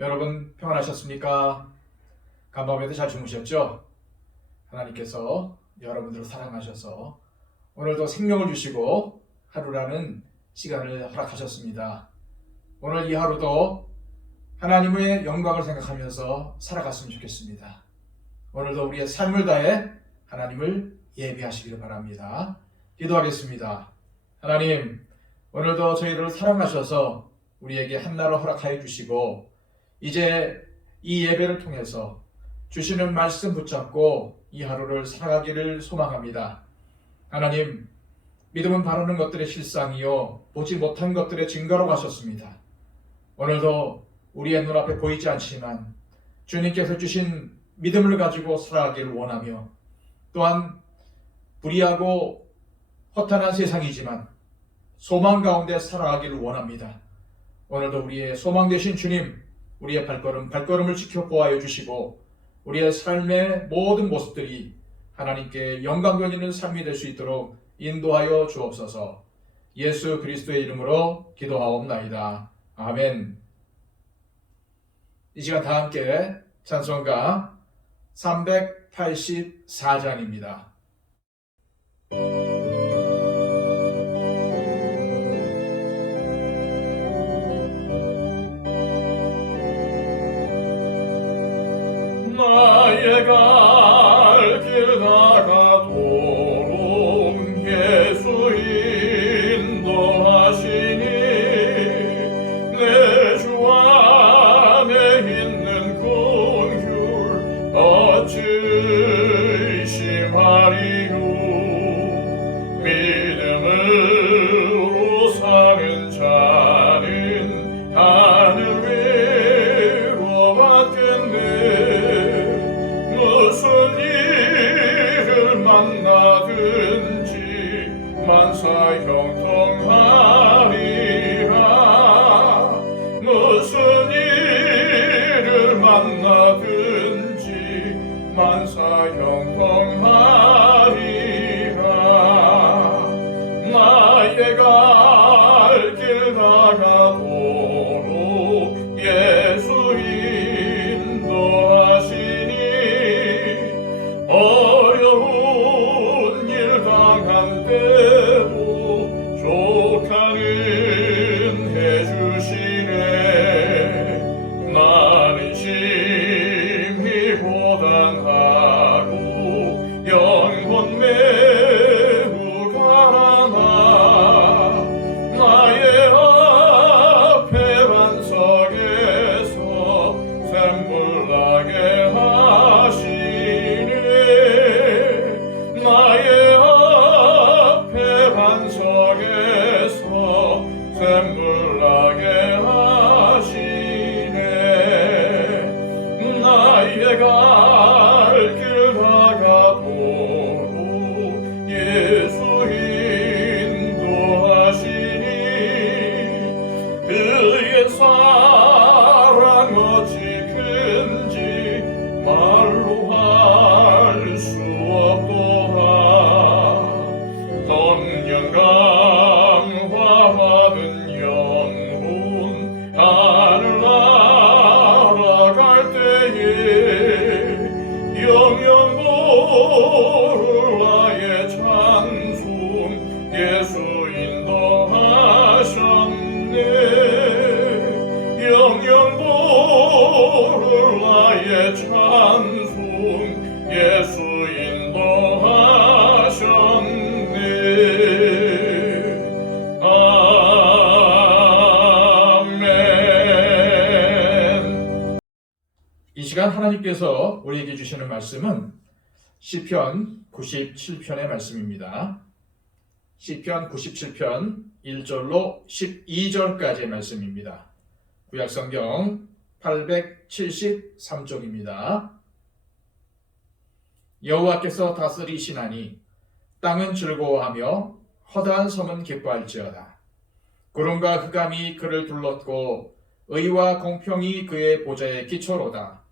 여러분 평안하셨습니까? 간밤에도 잘 주무셨죠? 하나님께서 여러분들을 사랑하셔서 오늘도 생명을 주시고 하루라는 시간을 허락하셨습니다. 오늘 이 하루도 하나님의 영광을 생각하면서 살아갔으면 좋겠습니다. 오늘도 우리의 삶을 다해 하나님을 예배하시기를 바랍니다. 기도하겠습니다. 하나님, 오늘도 저희를 사랑하셔서 우리에게 한날을 허락하여 주시고 이제 이 예배를 통해서 주시는 말씀 붙잡고 이 하루를 살아가기를 소망합니다. 하나님, 믿음은 바라는 것들의 실상이요 보지 못한 것들의 증거로 가셨습니다. 오늘도 우리의 눈앞에 보이지 않지만 주님께서 주신 믿음을 가지고 살아가기를 원하며 또한 불의하고 허탄한 세상이지만 소망 가운데 살아가기를 원합니다. 오늘도 우리의 소망 되신 주님, 우리의 발걸음을 지켜보아여 주시고 우리의 삶의 모든 모습들이 하나님께 영광 돌리는 삶이 될 수 있도록 인도하여 주옵소서. 예수 그리스도의 이름으로 기도하옵나이다. 아멘. 이 시간 다 함께 찬송가 384장입니다. 나의 갈 길 다가도록 예수 인도하시니 내 주 안에 있는 긍휼 어찌 의심하리요. 믿음으로 사는 자는 하늘 위로 받겠네. 무슨 일을 만나든지 만사 형통하리라. 무슨 일을 만나든지 만사 형통하리라. 나의 갈 길 다가도록 예수 인도하시니 어려운 일 당한 때도 족하는 해주시네. 나는 심히 고단하고 영혼 매우 가라나. 나의 앞에 반석에서 샘물 나게 하시네. 나의 앞에 반석에서 샘물 나게 하시네. 나의 갈 길 다가도록 예수 인도하시니 그의 사랑 어찌 큰지 말로 할 수 없도다. 성령 강화받은 영혼 하늘 날아갈 때에 영영도를 나의 찬송 예수 인도하셨네. 영영도를 나의 찬송 예수 인도하셨네. 아멘. 이 시간 하나님께서 우리에게 주시는 말씀은 시편 97편의 말씀입니다. 시편 97편 1절로 12절까지의 말씀입니다. 구약성경 873쪽입니다. 여호와께서 다스리시나니 땅은 즐거워하며 허다한 섬은 기뻐할지어다. 구름과 흑암이 그를 둘렀고 의와 공평이 그의 보좌의 기초로다.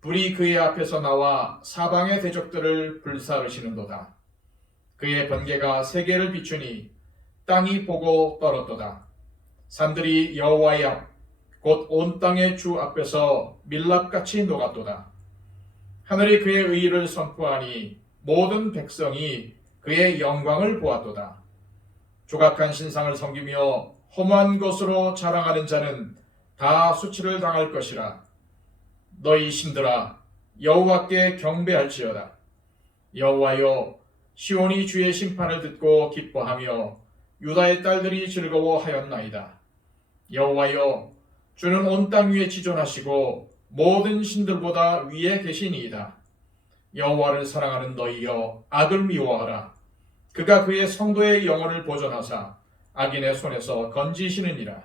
불이 그의 앞에서 나와 사방의 대적들을 불사르시는도다. 그의 번개가 세계를 비추니 땅이 보고 떨었도다. 산들이 여호와의 앞 곧 온 땅의 주 앞에서 밀랍같이 녹았도다. 하늘이 그의 의의를 선포하니 모든 백성이 그의 영광을 보았도다. 조각한 신상을 섬기며 험한 것으로 자랑하는 자는 다 수치를 당할 것이라. 너희 신들아 여호와께 경배할지어다. 여호와여, 시온이 주의 심판을 듣고 기뻐하며 유다의 딸들이 즐거워하였나이다. 여호와여, 주는 온 땅 위에 지존하시고 모든 신들보다 위에 계시니이다. 여호와를 사랑하는 너희여, 악을 미워하라. 그가 그의 성도의 영혼을 보존하사 악인의 손에서 건지시느니라.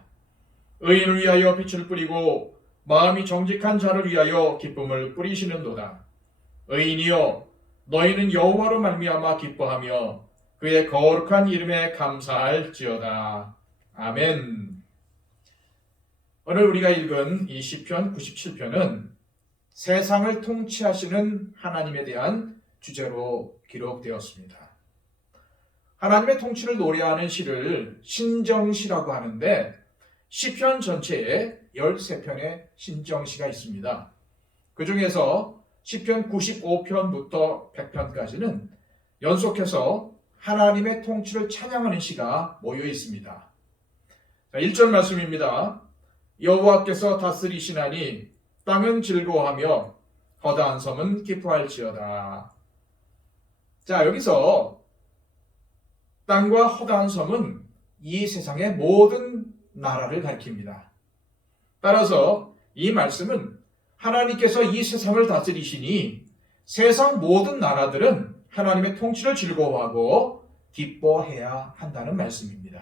의인을 위하여 빛을 뿌리고 마음이 정직한 자를 위하여 기쁨을 뿌리시는도다. 의인이여, 너희는 여호와로 말미암아 기뻐하며 그의 거룩한 이름에 감사할지어다. 아멘. 오늘 우리가 읽은 이 시편 97편은 세상을 통치하시는 하나님에 대한 주제로 기록되었습니다. 하나님의 통치를 노래하는 시를 신정시라고 하는데 시편 전체에 13편의 신정시가 있습니다. 그 중에서 시편 95편부터 100편까지는 연속해서 하나님의 통치를 찬양하는 시가 모여 있습니다. 1절 말씀입니다. 여호와께서 다스리시나니 땅은 즐거워하며 허다한 섬은 기뻐할지어다. 자, 여기서 땅과 허다한 섬은 이 세상의 모든 나라를 가리킵니다. 따라서 이 말씀은 하나님께서 이 세상을 다스리시니 세상 모든 나라들은 하나님의 통치를 즐거워하고 기뻐해야 한다는 말씀입니다.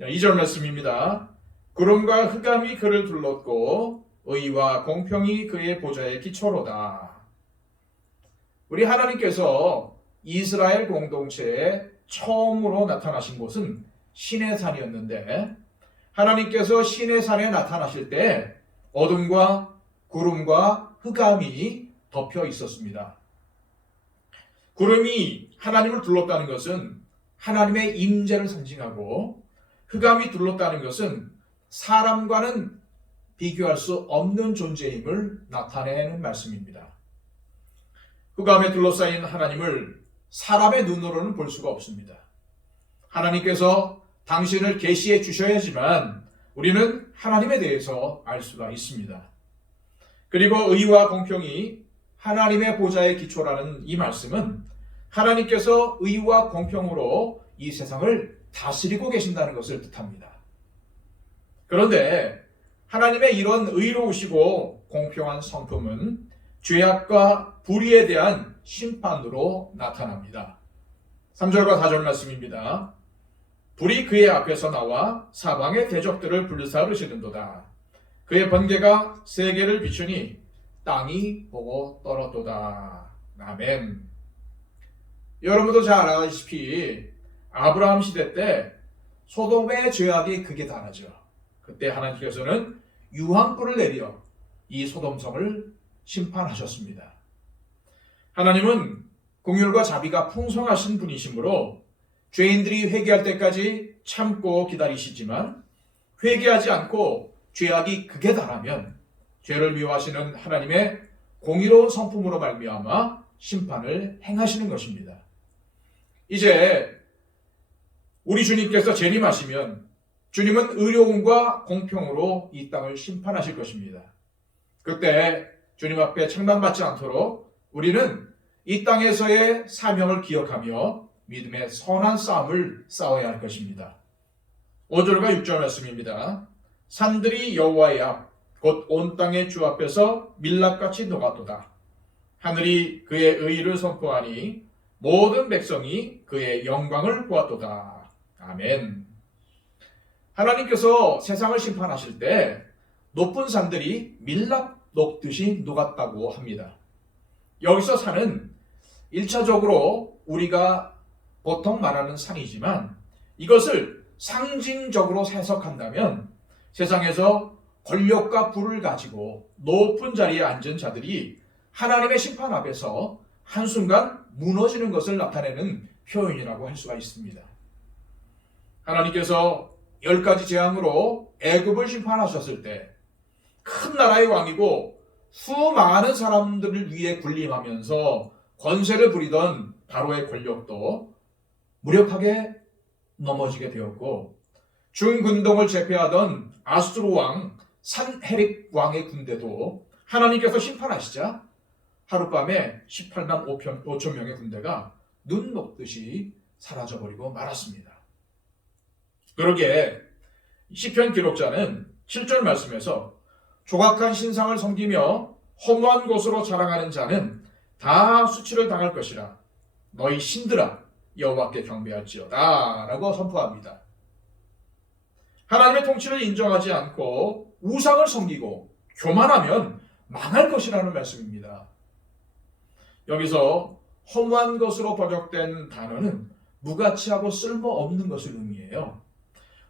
2절 말씀입니다. 구름과 흑암이 그를 둘렀고 의와 공평이 그의 보좌의 기초로다. 우리 하나님께서 이스라엘 공동체에 처음으로 나타나신 곳은 시내산이었는데 하나님께서 시내산에 나타나실 때 어둠과 구름과 흑암이 덮여 있었습니다. 구름이 하나님을 둘렀다는 것은 하나님의 임재를 상징하고 흑암이 둘렀다는 것은 사람과는 비교할 수 없는 존재임을 나타내는 말씀입니다. 흑암에 둘러싸인 하나님을 사람의 눈으로는 볼 수가 없습니다. 하나님께서 당신을 계시해 주셔야지만 우리는 하나님에 대해서 알 수가 있습니다. 그리고 의와 공평이 하나님의 보좌의 기초라는 이 말씀은 하나님께서 의와 공평으로 이 세상을 다스리고 계신다는 것을 뜻합니다. 그런데 하나님의 이런 의로우시고 공평한 성품은 죄악과 불의에 대한 심판으로 나타납니다. 3절과 4절 말씀입니다. 불이 그의 앞에서 나와 사방의 대적들을 불사르시는도다. 그의 번개가 세계를 비추니 땅이 보고 떨었도다. 아멘. 여러분도 잘 아시다시피 아브라함 시대 때 소돔의 죄악이 극에 달하죠. 그때 하나님께서는 유황불을 내려 이 소돔성을 심판하셨습니다. 하나님은 긍휼과 자비가 풍성하신 분이시므로 죄인들이 회개할 때까지 참고 기다리시지만 회개하지 않고 죄악이 극에 달하면 죄를 미워하시는 하나님의 공의로운 성품으로 말미암아 심판을 행하시는 것입니다. 이제 우리 주님께서 재림하시면 주님은 의로움과 공평으로 이 땅을 심판하실 것입니다. 그때 주님 앞에 책망받지 않도록 우리는 이 땅에서의 사명을 기억하며 믿음의 선한 싸움을 싸워야 할 것입니다. 5절과 6절 말씀입니다. 산들이 여호와의 앞, 곧 온 땅의 주 앞에서 밀랍같이 녹았도다. 하늘이 그의 의의를 선포하니 모든 백성이 그의 영광을 보았도다. 아멘. 하나님께서 세상을 심판하실 때 높은 산들이 밀랍 녹듯이 녹았다고 합니다. 여기서 산은 1차적으로 우리가 보통 말하는 산이지만 이것을 상징적으로 해석한다면 세상에서 권력과 부를 가지고 높은 자리에 앉은 자들이 하나님의 심판 앞에서 한순간 무너지는 것을 나타내는 표현이라고 할 수가 있습니다. 하나님께서 10가지 재앙으로 애굽을 심판하셨을 때 큰 나라의 왕이고 수많은 사람들을 위해 군림하면서 권세를 부리던 바로의 권력도 무력하게 넘어지게 되었고, 중근동을 제패하던 아수르 왕 산헤립 왕의 군대도 하나님께서 심판하시자 하룻밤에 18만 5천 명의 군대가 눈 녹듯이 사라져버리고 말았습니다. 그러기에 시편 기록자는 7절 말씀에서 조각한 신상을 섬기며 허무한 곳으로 자랑하는 자는 다 수치를 당할 것이라. 너희 신들아 여호와께 경배할지어다 라고 선포합니다. 하나님의 통치를 인정하지 않고 우상을 섬기고 교만하면 망할 것이라는 말씀입니다. 여기서 허무한 것으로 번역된 단어는 무가치하고 쓸모없는 것을 의미해요.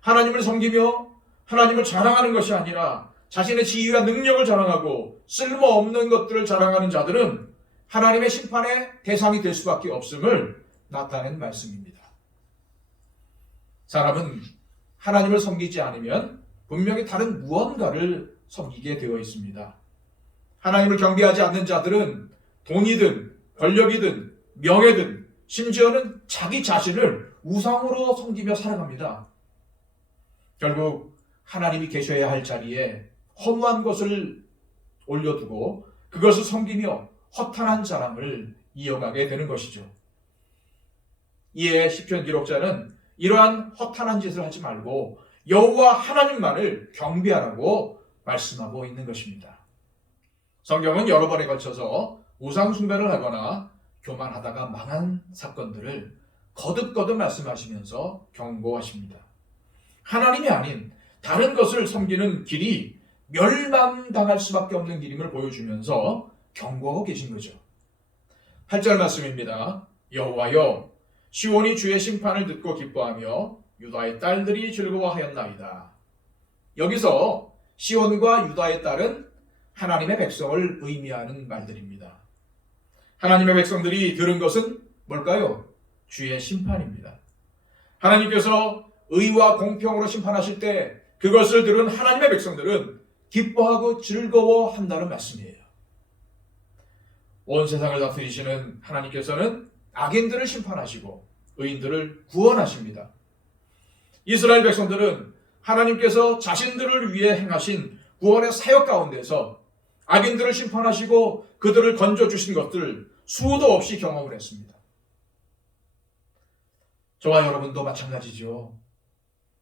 하나님을 섬기며 하나님을 자랑하는 것이 아니라 자신의 지위와 능력을 자랑하고 쓸모없는 것들을 자랑하는 자들은 하나님의 심판의 대상이 될 수밖에 없음을 나타낸 말씀입니다. 사람은 하나님을 섬기지 않으면 분명히 다른 무언가를 섬기게 되어 있습니다. 하나님을 경배하지 않는 자들은 돈이든 권력이든 명예든 심지어는 자기 자신을 우상으로 섬기며 살아갑니다. 결국 하나님이 계셔야 할 자리에 허무한 것을 올려두고 그것을 섬기며 허탄한 자랑을 이어가게 되는 것이죠. 이에 시편 기록자는 이러한 허탄한 짓을 하지 말고 여호와 하나님만을 경배하라고 말씀하고 있는 것입니다. 성경은 여러 번에 걸쳐서 우상 숭배를 하거나 교만하다가 망한 사건들을 거듭거듭 말씀하시면서 경고하십니다. 하나님이 아닌 다른 것을 섬기는 길이 멸망당할 수밖에 없는 길임을 보여주면서 경고하고 계신 거죠. 8절 말씀입니다. 여호와여 시온이 주의 심판을 듣고 기뻐하며 유다의 딸들이 즐거워하였나이다. 여기서 시온과 유다의 딸은 하나님의 백성을 의미하는 말들입니다. 하나님의 백성들이 들은 것은 뭘까요? 주의 심판입니다. 하나님께서 의와 공평으로 심판하실 때 그것을 들은 하나님의 백성들은 기뻐하고 즐거워한다는 말씀이에요. 온 세상을 다스리시는 하나님께서는 악인들을 심판하시고 의인들을 구원하십니다. 이스라엘 백성들은 하나님께서 자신들을 위해 행하신 구원의 사역 가운데서 악인들을 심판하시고 그들을 건져주신 것들 수도 없이 경험을 했습니다. 저와 여러분도 마찬가지죠.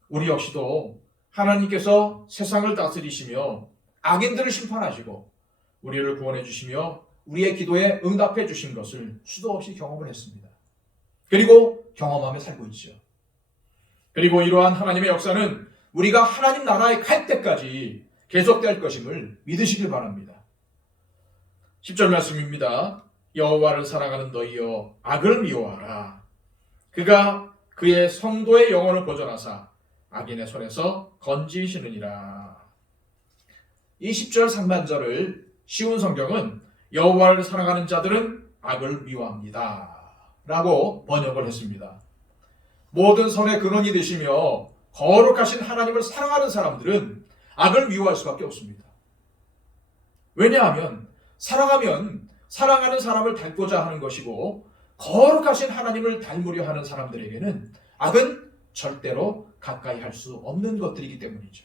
우리 역시도 하나님께서 세상을 다스리시며 악인들을 심판하시고 우리를 구원해 주시며 우리의 기도에 응답해 주신 것을 수도 없이 경험을 했습니다. 그리고 경험하며 살고 있죠. 그리고 이러한 하나님의 역사는 우리가 하나님 나라에 갈 때까지 계속될 것임을 믿으시길 바랍니다. 10절 말씀입니다. 여호와를 사랑하는 너희여 악을 미워하라. 그가 그의 성도의 영혼을 보존하사 악인의 손에서 건지시느니라. 이 10절 상반절을 쉬운 성경은 여호와를 사랑하는 자들은 악을 미워합니다 라고 번역을 했습니다. 모든 선의 근원이 되시며 거룩하신 하나님을 사랑하는 사람들은 악을 미워할 수밖에 없습니다. 왜냐하면 사랑하면 사랑하는 사람을 닮고자 하는 것이고 거룩하신 하나님을 닮으려 하는 사람들에게는 악은 절대로 가까이 할 수 없는 것들이기 때문이죠.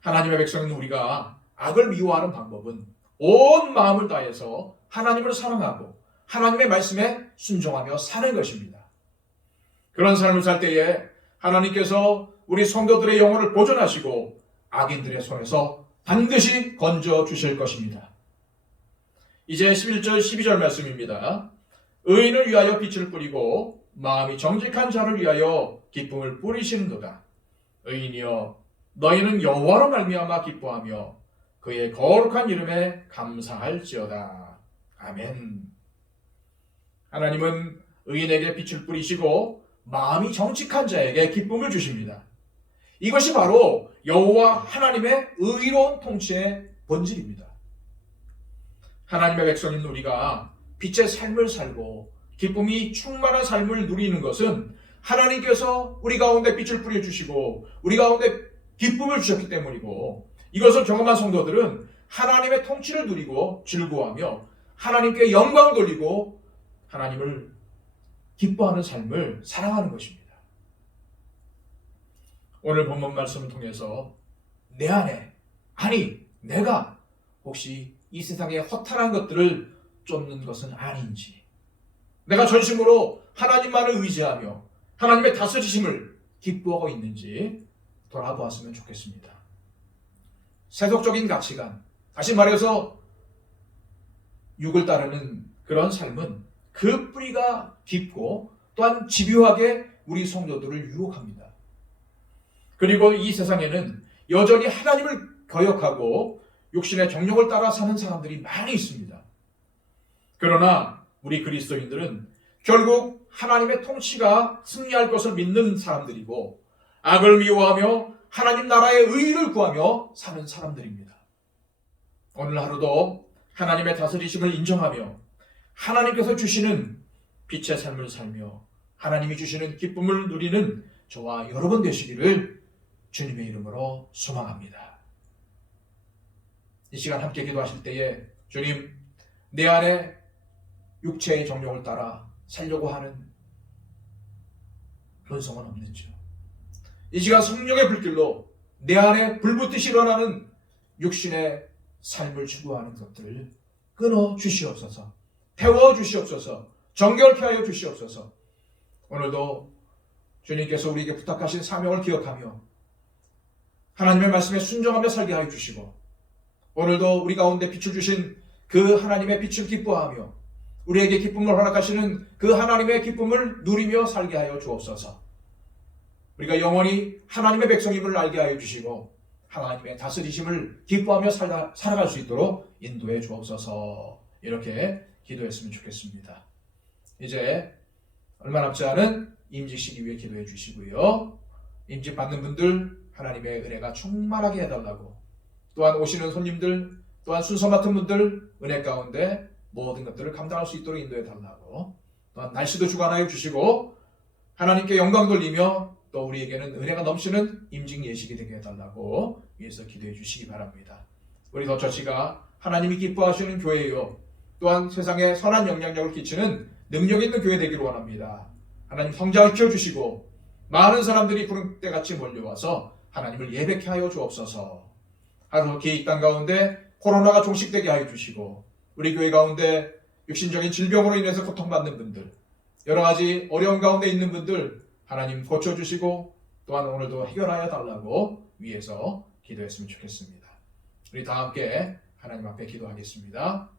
하나님의 백성인 우리가 악을 미워하는 방법은 온 마음을 다해서 하나님을 사랑하고 하나님의 말씀에 순종하며 사는 것입니다. 그런 삶을 살 때에 하나님께서 우리 성도들의 영혼을 보존하시고 악인들의 손에서 반드시 건져 주실 것입니다. 이제 11절 12절 말씀입니다. 의인을 위하여 빛을 뿌리고 마음이 정직한 자를 위하여 기쁨을 뿌리시는도다. 의인이여 너희는 여호와로 말미암아 기뻐하며 그의 거룩한 이름에 감사할지어다. 아멘. 하나님은 의인에게 빛을 뿌리시고 마음이 정직한 자에게 기쁨을 주십니다. 이것이 바로 여호와 하나님의 의로운 통치의 본질입니다. 하나님의 백성인 우리가 빛의 삶을 살고 기쁨이 충만한 삶을 누리는 것은 하나님께서 우리 가운데 빛을 뿌려주시고 우리 가운데 기쁨을 주셨기 때문이고, 이것을 경험한 성도들은 하나님의 통치를 누리고 즐거워하며 하나님께 영광을 돌리고 하나님을 기뻐하는 삶을 살아가는 것입니다. 오늘 본문 말씀을 통해서 내 안에, 아니 내가 혹시 이 세상의 허탈한 것들을 쫓는 것은 아닌지, 내가 전심으로 하나님만을 의지하며 하나님의 다스리심을 기뻐하고 있는지 돌아보았으면 좋겠습니다. 세속적인 가치관, 다시 말해서 육을 따르는 그런 삶은 그 뿌리가 깊고 또한 집요하게 우리 성도들을 유혹합니다. 그리고 이 세상에는 여전히 하나님을 거역하고 육신의 정욕을 따라 사는 사람들이 많이 있습니다. 그러나 우리 그리스도인들은 결국 하나님의 통치가 승리할 것을 믿는 사람들이고 악을 미워하며 하나님 나라의 의의를 구하며 사는 사람들입니다. 오늘 하루도 하나님의 다스리심을 인정하며 하나님께서 주시는 빛의 삶을 살며 하나님이 주시는 기쁨을 누리는 저와 여러분 되시기를 주님의 이름으로 소망합니다. 이 시간 함께 기도하실 때에 주님, 내 안에 육체의 정욕을 따라 살려고 하는 본성은 없는지요? 이 시간 성령의 불길로 내 안에 불붙듯이 일어나는 육신의 삶을 추구하는 것들을 끊어 주시옵소서. 태워 주시옵소서. 정결케 하여 주시옵소서. 오늘도 주님께서 우리에게 부탁하신 사명을 기억하며 하나님의 말씀에 순종하며 살게 하여 주시고, 오늘도 우리 가운데 빛을 주신 그 하나님의 빛을 기뻐하며 우리에게 기쁨을 허락하시는 그 하나님의 기쁨을 누리며 살게 하여 주옵소서. 우리가 영원히 하나님의 백성임을 알게 하여 주시고 하나님의 다스리심을 기뻐하며 살아갈 수 있도록 인도해 주옵소서. 이렇게 기도했으면 좋겠습니다. 이제 얼마 남지 않은 임직식 위해 기도해 주시고요. 임직 받는 분들 하나님의 은혜가 충만하게 해달라고, 또한 오시는 손님들, 또한 순서 맡은 분들 은혜 가운데 모든 것들을 감당할 수 있도록 인도해 달라고, 또한 날씨도 주관하여 주시고 하나님께 영광 돌리며 또 우리에게는 은혜가 넘치는 임직 예식이 되게 해달라고 위해서 기도해 주시기 바랍니다. 우리 더처치가 하나님이 기뻐하시는 교회요, 또한 세상에 선한 영향력을 끼치는 능력 있는 교회 되기를 원합니다. 하나님 성장을 키워주시고 많은 사람들이 구름대같이 몰려와서 하나님을 예배케 하여 주옵소서. 하루키 이 땅 가운데 코로나가 종식되게 하여 주시고 우리 교회 가운데 육신적인 질병으로 인해서 고통받는 분들, 여러 가지 어려운 가운데 있는 분들 하나님 고쳐주시고 또한 오늘도 해결하여 달라고 위해서 기도했으면 좋겠습니다. 우리 다 함께 하나님 앞에 기도하겠습니다.